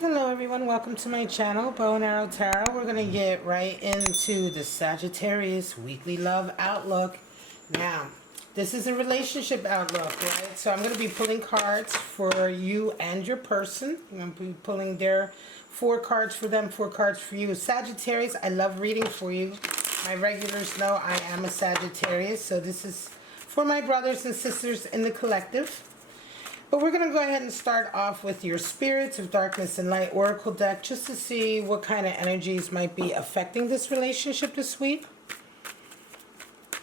Hello everyone, welcome to my channel, Bow and Arrow Tarot. We're going to get right into the Sagittarius Weekly Love Outlook. Now, this is a relationship outlook, right? So I'm going to be pulling cards for you and your person. I'm going to be pulling their 4 cards for them, 4 cards for you. Sagittarius, I love reading for you. My regulars know I am a Sagittarius, so this is for my brothers and sisters in the collective. But we're going to go ahead and start off with your Spirits of Darkness and Light Oracle deck just to see what kind of energies might be affecting this relationship this week.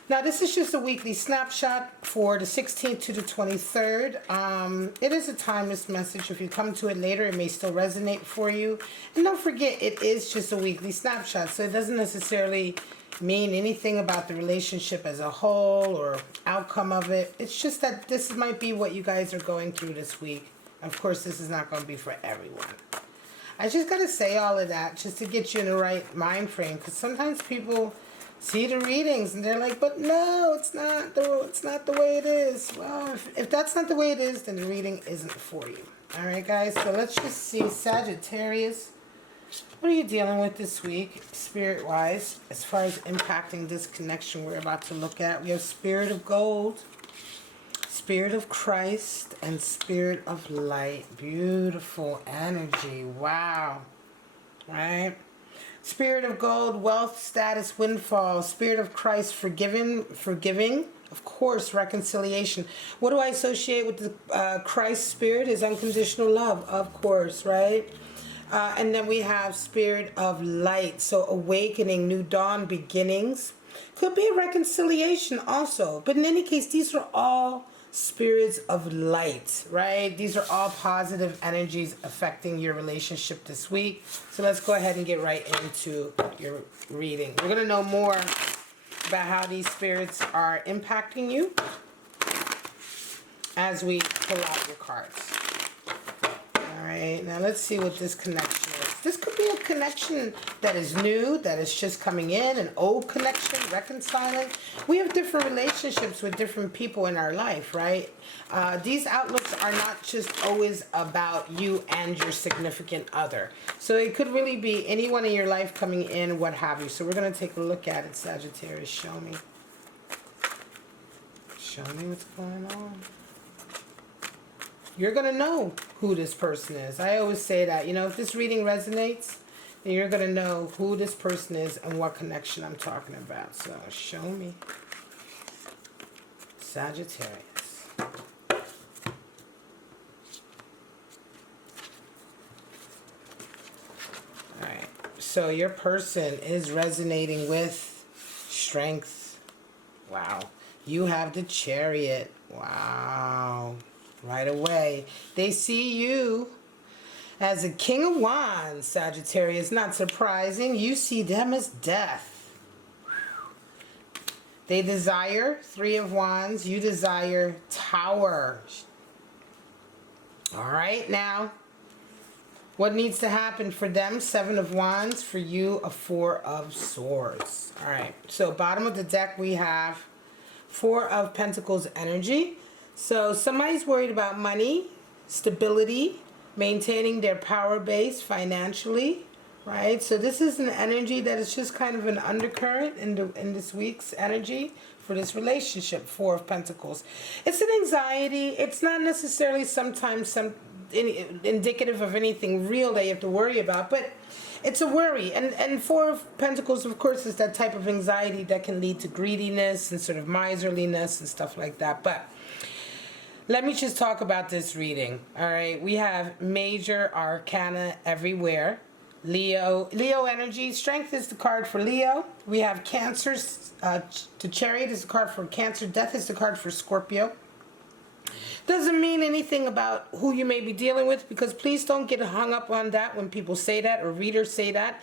Now, this is just a weekly snapshot for the 16th to the 23rd. It is a timeless message. If you come to it later, it may still resonate for you. And don't forget, it is just a weekly snapshot, so it doesn't necessarily mean anything about the relationship as a whole or outcome of it. It's just that this might be what you guys are going through this week. Of course, this is not going to be for everyone. I just got to say all of that just to get you in the right mind frame, because sometimes people see the readings and they're like, but no, it's not the way it is. Well, if that's not the way it is, then the reading isn't for you. All right, guys, so let's just see. Sagittarius, what are you dealing with this week, spirit-wise, as far as impacting this connection we're about to look at? We have Spirit of Gold, Spirit of Christ, and Spirit of Light. Beautiful energy. Wow. Right? Spirit of Gold, wealth, status, windfall. Spirit of Christ, forgiving. Of course, reconciliation. What do I associate with the Christ spirit? Is unconditional love, of course, right? And then we have Spirit of Light, so awakening, new dawn, beginnings. Could be a reconciliation also. But in any case, these are all spirits of light, right? These are all positive energies affecting your relationship this week. So let's go ahead and get right into your reading. We're going to know more about how these spirits are impacting you as we pull out your cards. Alright, now let's see what this connection is. This could be a connection that is new, that is just coming in, an old connection, reconciling. We have different relationships with different people in our life, right? These outlooks are not just always about you and your significant other. So it could really be anyone in your life coming in, what have you. So we're going to take a look at it, Sagittarius. Show me. Show me what's going on. You're going to know who this person is. I always say that, you know, if this reading resonates, then you're going to know who this person is and what connection I'm talking about. So, show me. Sagittarius. Alright, so your person is resonating with strength. Wow. You have the Chariot. Wow. Right away. They see you as a King of Wands, Sagittarius. Not surprising. You see them as death. They desire 3 of Wands. You desire Tower. Alright, now, what needs to happen for them? 7 of Wands. For you, a 4 of Swords. Alright, so bottom of the deck we have 4 of Pentacles energy. So somebody's worried about money, stability, maintaining their power base financially, right? So this is an energy that is just kind of an undercurrent in this week's energy for this relationship, 4 of Pentacles. It's an anxiety. It's not necessarily sometimes indicative of anything real that you have to worry about, but it's a worry. And 4 of Pentacles, of course, is that type of anxiety that can lead to greediness and sort of miserliness and stuff like that. But let me just talk about this reading. All right, we have major arcana everywhere. Leo energy. Strength is the card for Leo. We have Cancer. The Chariot is the card for Cancer. Death is the card for Scorpio. Doesn't mean anything about who you may be dealing with, because please don't get hung up on that when people say that or readers say that,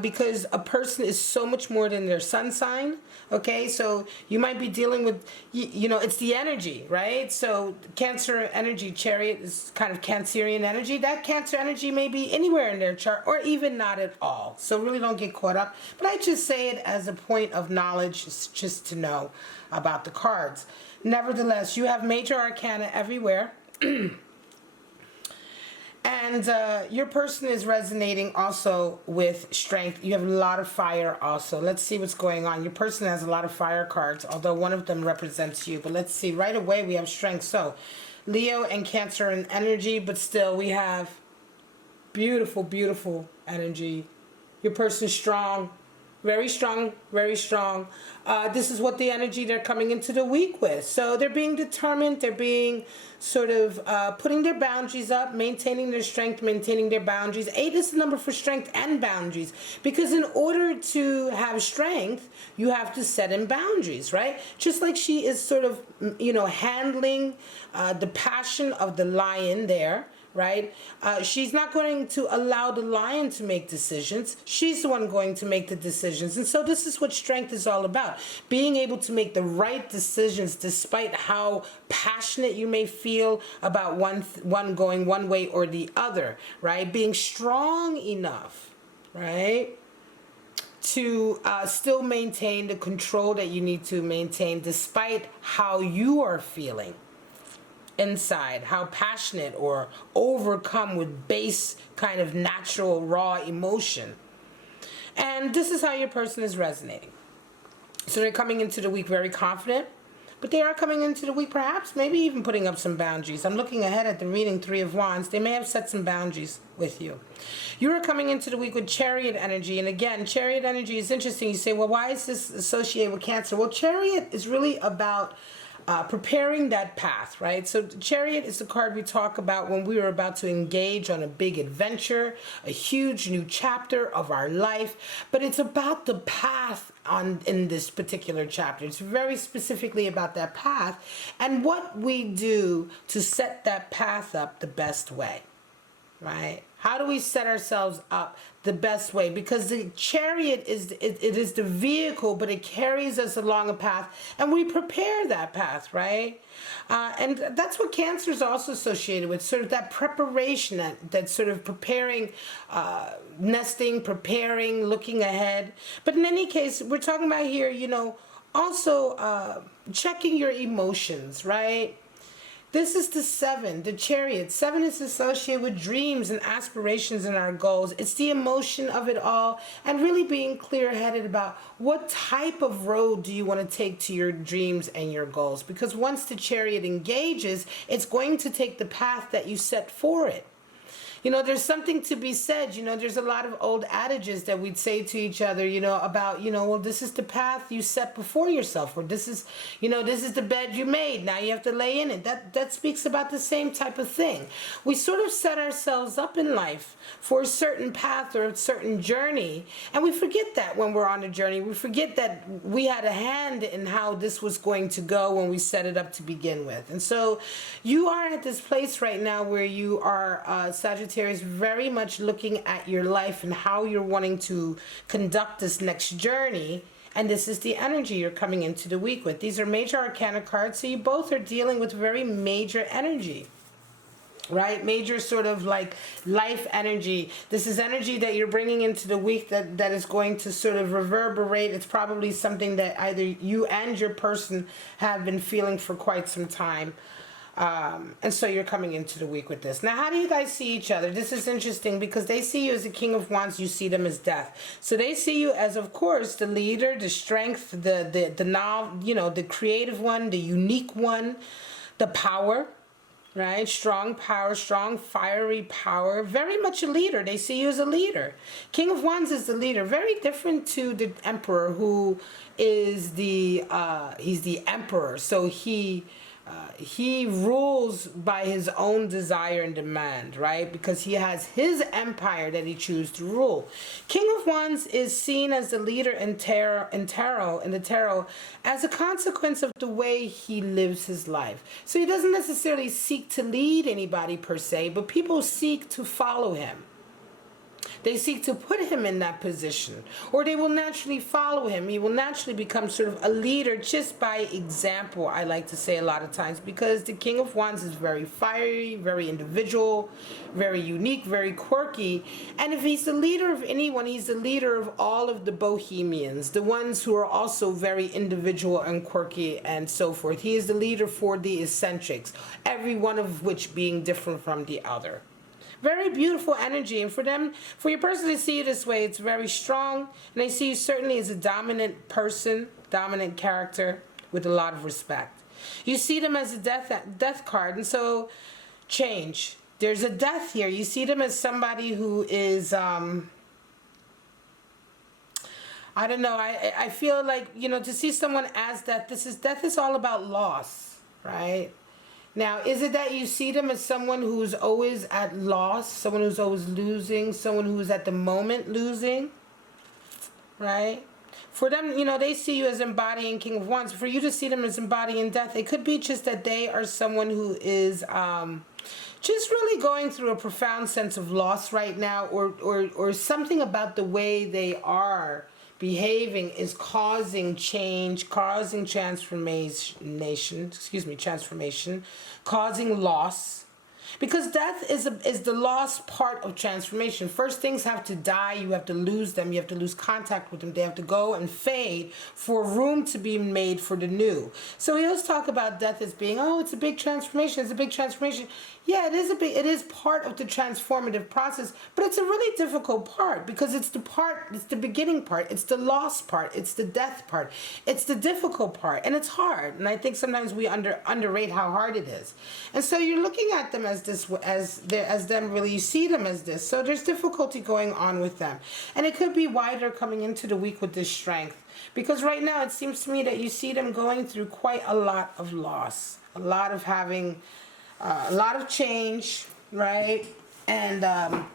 because a person is so much more than their sun sign. Okay, so you might be dealing with, you know, it's the energy, right? So Cancer energy, Chariot is kind of Cancerian energy. That Cancer energy may be anywhere in their chart or even not at all. So really don't get caught up. But I just say it as a point of knowledge, just to know about the cards. Nevertheless, you have major arcana everywhere. And your person is resonating also with strength. You have a lot of fire also. Let's see what's going on. Your person has a lot of fire cards, although one of them represents you. But let's see. Right away, we have strength. So Leo and Cancer in energy, but still we have beautiful, beautiful energy. Your person's strong. Very strong, very strong. This is what the energy they're coming into the week with. So they're being determined. They're being sort of putting their boundaries up, maintaining their strength, maintaining their boundaries. 8 is the number for strength and boundaries. Because in order to have strength, you have to set in boundaries, right? Just like she is sort of, handling the passion of the lion there. Right? She's not going to allow the lion to make decisions. She's the one going to make the decisions. And so this is what strength is all about. Being able to make the right decisions despite how passionate you may feel about one going one way or the other. Right? Being strong enough, right, to still maintain the control that you need to maintain despite how you are feeling inside, how passionate or overcome with base kind of natural raw emotion. And this is how your person is resonating. So they're coming into the week very confident, but they are coming into the week perhaps maybe even putting up some boundaries. I'm looking ahead at the reading 3 of Wands. They may have set some boundaries with you. You are coming into the week with Chariot energy. And again, Chariot energy is interesting. You say, well, why is this associated with Cancer? Well, Chariot is really about preparing that path, right? So Chariot is the card we talk about when we are about to engage on a big adventure, a huge new chapter of our life. But it's about the path in this particular chapter. It's very specifically about that path and what we do to set that path up the best way, right? How do we set ourselves up the best way? Because the chariot it is the vehicle, but it carries us along a path, and we prepare that path, right? And that's what Cancer is also associated with, sort of that preparation, that sort of preparing, nesting, preparing, looking ahead. But in any case, we're talking about here, also checking your emotions, right? This is the 7, the Chariot. 7 is associated with dreams and aspirations and our goals. It's the emotion of it all and really being clear-headed about what type of road do you want to take to your dreams and your goals. Because once the Chariot engages, it's going to take the path that you set for it. There's something to be said. There's a lot of old adages that we'd say to each other, about, well, this is the path you set before yourself, or this is the bed you made. Now you have to lay in it. That speaks about the same type of thing. We sort of set ourselves up in life for a certain path or a certain journey, and we forget that when we're on a journey. We forget that we had a hand in how this was going to go when we set it up to begin with. And so you are at this place right now where you are Sagittarius, very much looking at your life and how you're wanting to conduct this next journey. And this is the energy you're coming into the week with. These are major arcana cards, so you both are dealing with very major energy, right? Major sort of like life energy. This is energy that you're bringing into the week that is going to sort of reverberate. It's probably something that either you and your person have been feeling for quite some time. And so you're coming into the week with this. Now, how do you guys see each other? This is interesting because they see you as the King of Wands. You see them as Death. So they see you as, of course, the leader, the strength, the creative one, the unique one, the power, right? Strong power, strong fiery power. Very much a leader. They see you as a leader. King of Wands is the leader. Very different to the Emperor, who is he's the Emperor. So he rules by his own desire and demand, right? Because he has his empire that he chooses to rule. King of Wands is seen as the leader in the tarot as a consequence of the way he lives his life. So he doesn't necessarily seek to lead anybody per se, but people seek to follow him. They seek to put him in that position, or they will naturally follow him. He will naturally become sort of a leader just by example, I like to say a lot of times, because the King of Wands is very fiery, very individual, very unique, very quirky. And if he's the leader of anyone, he's the leader of all of the bohemians, the ones who are also very individual and quirky and so forth. He is the leader for the eccentrics, every one of which being different from the other. Very beautiful energy. And for your person to see you this way, it's very strong. And they see you certainly as a dominant person, dominant character with a lot of respect. You see them as a death card. And so change. There's a death here. You see them as somebody who is, I don't know. I feel like, you know, to see someone as death, death is all about loss, right? Now, is it that you see them as someone who's always at loss, someone who's always losing, someone who's at the moment losing, right? For them, you know, they see you as embodying King of Wands. For you to see them as embodying death, it could be just that they are someone who is just really going through a profound sense of loss right now, or something about the way they are behaving is causing change, causing transformation, causing loss. Because death is the loss part of transformation. First, things have to die. You have to lose them. You have to lose contact with them. They have to go and fade for room to be made for the new. So we always talk about death as being, oh, it's a big transformation. It's a big transformation. Yeah, it is part of the transformative process, but it's a really difficult part because it's the beginning part, it's the loss part, it's the death part, it's the difficult part, and it's hard. And I think sometimes we underrate how hard it is. And so you're looking at them as this, as them really, you see them as this. So there's difficulty going on with them, and it could be wider coming into the week with this strength, because right now it seems to me that you see them going through quite a lot of loss, a lot of having. A lot of change, right? And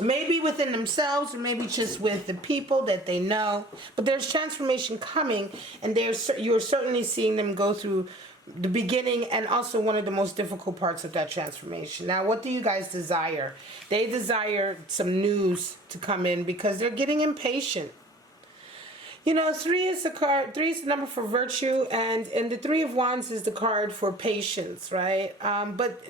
maybe within themselves, or maybe just with the people that they know. But there's transformation coming, and you're certainly seeing them go through the beginning and also one of the most difficult parts of that transformation. Now, what do you guys desire? They desire some news to come in because they're getting impatient. You know, 3 is the number for virtue, and the 3 of Wands is the card for patience, right? But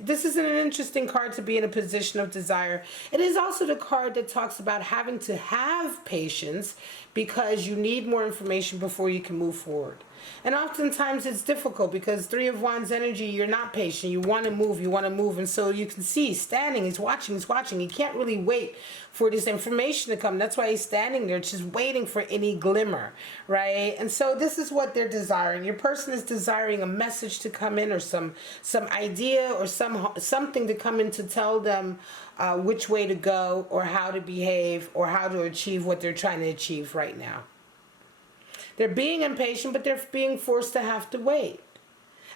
this is an interesting card to be in a position of desire. It is also the card that talks about having to have patience because you need more information before you can move forward. And oftentimes it's difficult because 3 of Wands energy, you're not patient. You want to move. And so you can see standing, he's watching. He can't really wait for this information to come. That's why he's standing there, just waiting for any glimmer, right? And so this is what they're desiring. Your person is desiring a message to come in, or some idea, or something to come in to tell them which way to go, or how to behave, or how to achieve what they're trying to achieve right now. They're being impatient, but they're being forced to have to wait.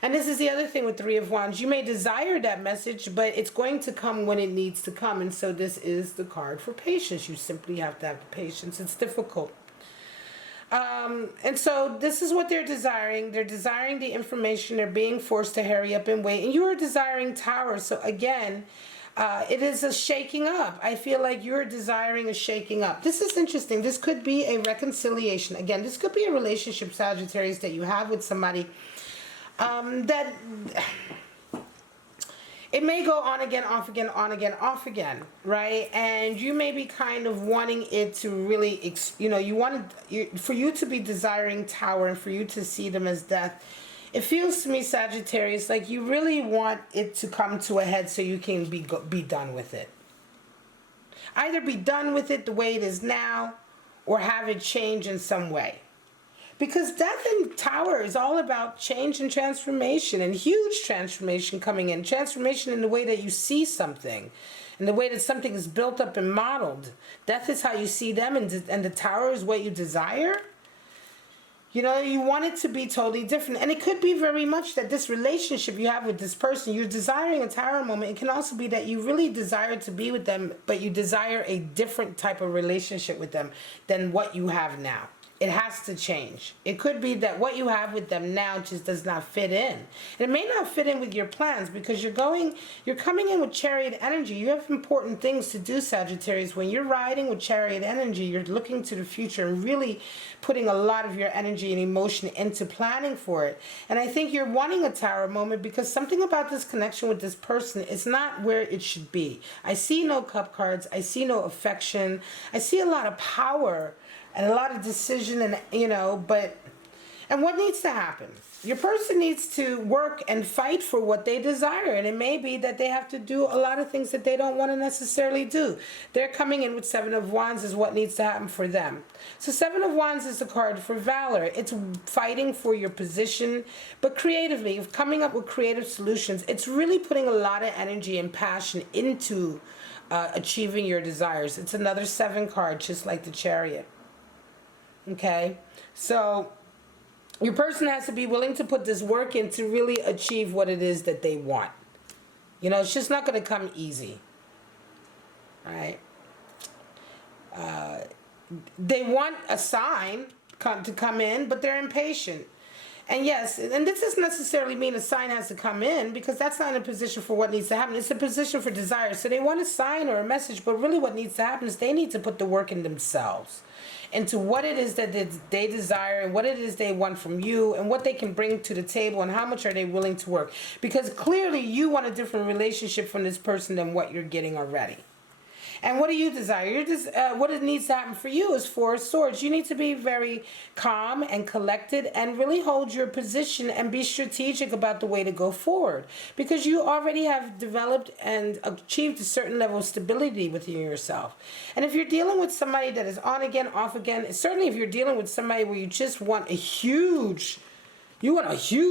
And this is the other thing with 3 of Wands. You may desire that message, but it's going to come when it needs to come. And so this is the card for patience. You simply have to have the patience. It's difficult. And so this is what they're desiring. They're desiring the information. They're being forced to hurry up and wait. And you are desiring Tower. So again, it is a shaking up. I feel like you're desiring a shaking up. This is interesting. This could be a reconciliation. Again, this could be a relationship, Sagittarius, that you have with somebody that it may go on again, off again, on again, off again, right? And you may be kind of wanting it to really, for you to be desiring Tower and for you to see them as death. It feels to me, Sagittarius, like you really want it to come to a head so you can be done with it. Either be done with it the way it is now, or have it change in some way. Because death and Tower is all about change and transformation, and huge transformation coming in. Transformation in the way that you see something, in the way that something is built up and modeled. Death is how you see them, and the Tower is what you desire. You know, you want it to be totally different. And it could be very much that this relationship you have with this person, you're desiring a Tower moment. It can also be that you really desire to be with them, but you desire a different type of relationship with them than what you have now. It has to change. It could be that what you have with them now just does not fit in. And it may not fit in with your plans because you're coming in with Chariot energy. You have important things to do, Sagittarius. When you're riding with Chariot energy, you're looking to the future and really putting a lot of your energy and emotion into planning for it. And I think you're wanting a Tower moment because something about this connection with this person is not where it should be. I see no cup cards. I see no affection. I see a lot of power and a lot of decision, and and what needs to happen? your person needs to work and fight for what they desire. And it may be that they have to do a lot of things that they don't want to necessarily do. They're coming in with Seven of Wands is what needs to happen for them. So Seven of Wands is the card for valor. It's fighting for your position, but creatively, coming up with creative solutions. It's really putting a lot of energy and passion into achieving your desires. It's another 7 card, just like the Chariot. Okay? So your person has to be willing to put this work in to really achieve what it is that they want. You know, it's just not going to come easy. Right? They want a sign to come in, but they're impatient. And yes, and this doesn't necessarily mean a sign has to come in, because that's not a position for what needs to happen. It's a position for desire. So they want a sign or a message, but really what needs to happen is they need to put the work in themselves, into what it is that they desire and what it is they want from you and what they can bring to the table and how much are they willing to work. Because clearly you want a different relationship from this person than what you're getting already. And what do you desire? What it needs to happen for you is 4 of Swords. You need to be very calm and collected and really hold your position and be strategic about the way to go forward. Because you already have developed and achieved a certain level of stability within yourself. And if you're dealing with somebody that is on again, off again, certainly if you're dealing with somebody where you just want a huge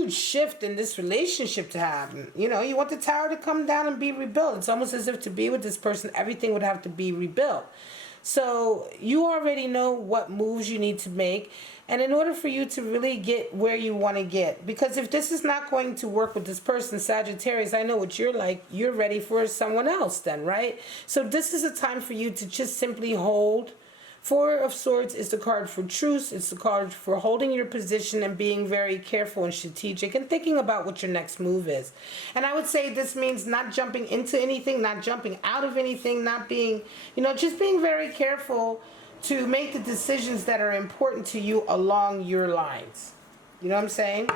shift in this relationship to happen. You know, you want the Tower to come down and be rebuilt. It's almost as if to be with this person, everything would have to be rebuilt. So you already know what moves you need to make. And in order for you to really get where you want to get, because if this is not going to work with this person, Sagittarius, I know what you're like. You're ready for someone else then, right? So this is a time for you to just simply hold. 4 of Swords is the card for truce. It's the card for holding your position and being very careful and strategic and thinking about what your next move is. And I would say this means not jumping into anything, not jumping out of anything, not being, just being very careful to make the decisions that are important to you along your lines. You know what I'm saying?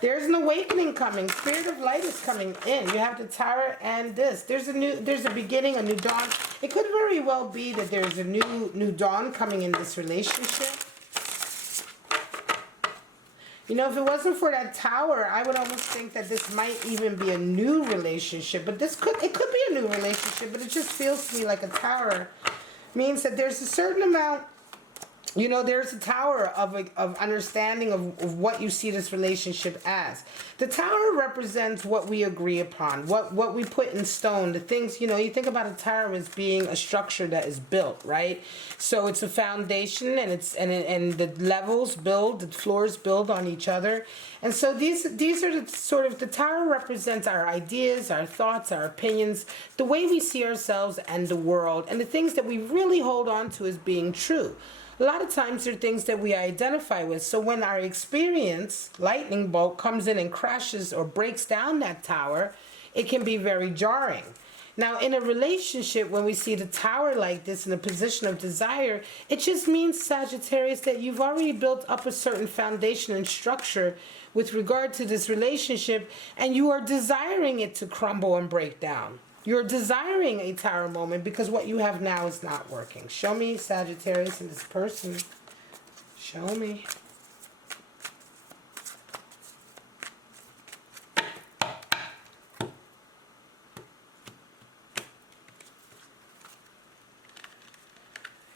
There's an awakening coming. Spirit of light is coming in. You have the Tower and this. There's a beginning, a new dawn. It could very well be that there's a new dawn coming in this relationship. You know, if it wasn't for that Tower, I would almost think that this might even be a new relationship. But it could be a new relationship, but it just feels to me like a Tower means that there's a certain amount. There's a Tower of understanding of what you see this relationship as. The Tower represents what we agree upon, what we put in stone, the things, you think about a Tower as being a structure that is built, right? So it's a foundation and the levels build, the floors build on each other. And so these are the Tower represents our ideas, our thoughts, our opinions, the way we see ourselves and the world, and the things that we really hold on to as being true. A lot of times they're things that we identify with. So when our experience, lightning bolt, comes in and crashes or breaks down that Tower, it can be very jarring. Now, in a relationship, when we see the Tower like this in a position of desire, it just means, Sagittarius, that you've already built up a certain foundation and structure with regard to this relationship, and you are desiring it to crumble and break down. You're desiring a Tower moment because what you have now is not working. Show me, Sagittarius, and this person. Show me.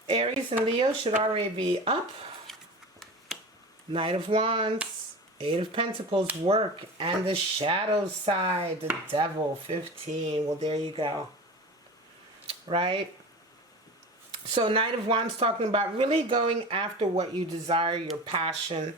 Aries and Leo should already be up. Knight of Wands. 8 of Pentacles, work, and the shadow side, the Devil, 15. Well, there you go. Right? So, Knight of Wands talking about really going after what you desire, your passion,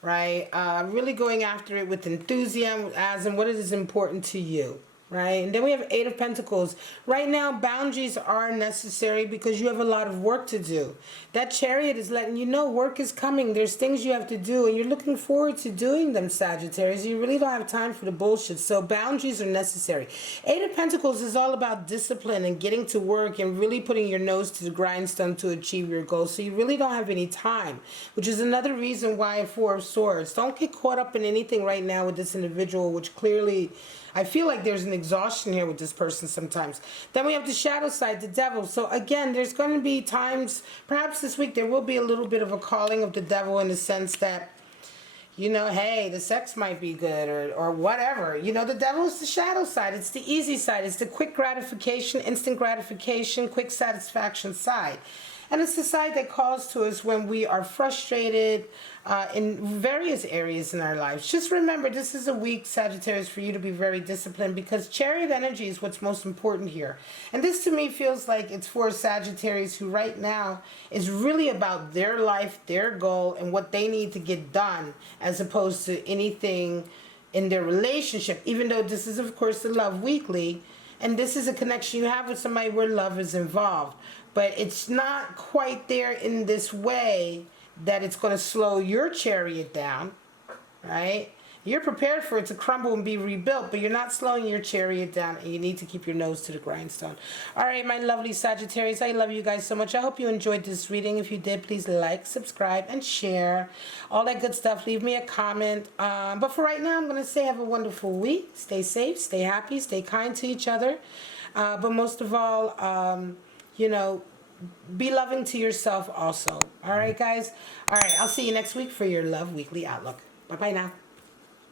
right? Really going after it with enthusiasm, as in what is important to you. Right? And then we have 8 of Pentacles. Right now, boundaries are necessary because you have a lot of work to do. That Chariot is letting you know work is coming. There's things you have to do, and you're looking forward to doing them, Sagittarius. You really don't have time for the bullshit. So boundaries are necessary. 8 of Pentacles is all about discipline and getting to work and really putting your nose to the grindstone to achieve your goals. So you really don't have any time, which is another reason why 4 of Swords. Don't get caught up in anything right now with this individual, which clearly, I feel like there's an exhaustion here with this person sometimes. Then we have the shadow side, the Devil. So again, there's going to be times, perhaps this week, there will be a little bit of a calling of the Devil in the sense that You know, hey, the sex might be good or whatever. You know, the devil is the shadow side. It's the easy side. It's the quick gratification, instant gratification, quick satisfaction side. And it's the side that calls to us when we are frustrated in various areas in our lives. Just remember, this is a week, Sagittarius, for you to be very disciplined because chariot energy is what's most important here. And this to me feels like it's for Sagittarius who right now is really about their life, their goal, and what they need to get done as opposed to anything in their relationship. Even though this is, of course, the Love Weekly, and this is a connection you have with somebody where love is involved. But it's not quite there in this way that it's going to slow your chariot down, right? You're prepared for it to crumble and be rebuilt, but you're not slowing your chariot down, and you need to keep your nose to the grindstone. All right, my lovely Sagittarius, I love you guys so much. I hope you enjoyed this reading. If you did, please like, subscribe, and share. All that good stuff. Leave me a comment. But for right now, I'm going to say have a wonderful week. Stay safe, stay happy, stay kind to each other. But most of all, you know, be loving to yourself also. All right, guys? All right, I'll see you next week for your Love Weekly Outlook. Bye-bye now.